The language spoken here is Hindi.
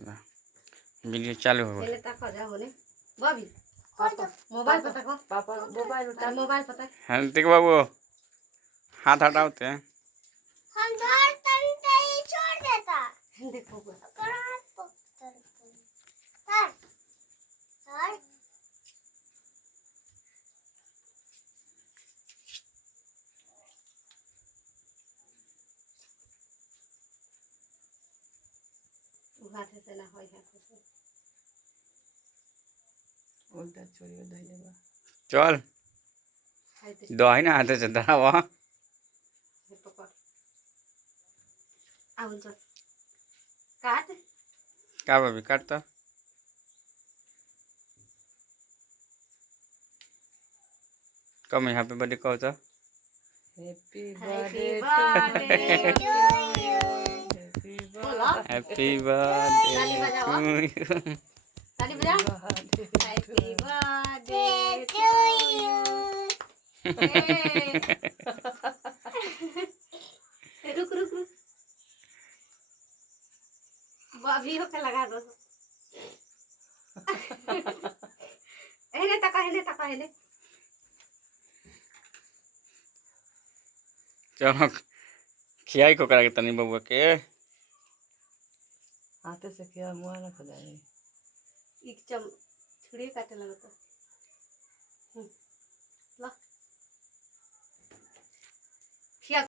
वीडियो चालू हो पहले तक जा होने बाबी पापा मोबाइल पता को पापा मोबाइल उठा मोबाइल पता हाँ देख बाबू हाथ हटाओते हैं हम घर तंते छोड़ देता देखो कर हाथ पकड़ कर कर हाथ से ना होय हाथ से उल्टा छोड़ियो दे लेबा चल दही ना हाथ से धरावा पकड़ आउन चल काट का भाभी काट तो कम यहाँ पे बर्थडे कहो तो हैप्पी बर्थडे टू यू बोला हैप्पी बर्थडे ताली बजाओ ताली बजा हैप्पी बर्थडे टू यू रुक रुक रुक भाभी हो के लगा दो हेने तका हेने चलो खियाई को करा के तनी बबुआ के हाथ से क्या मुंह ना खुदाई एक चम छुरी काटे लगा तो ला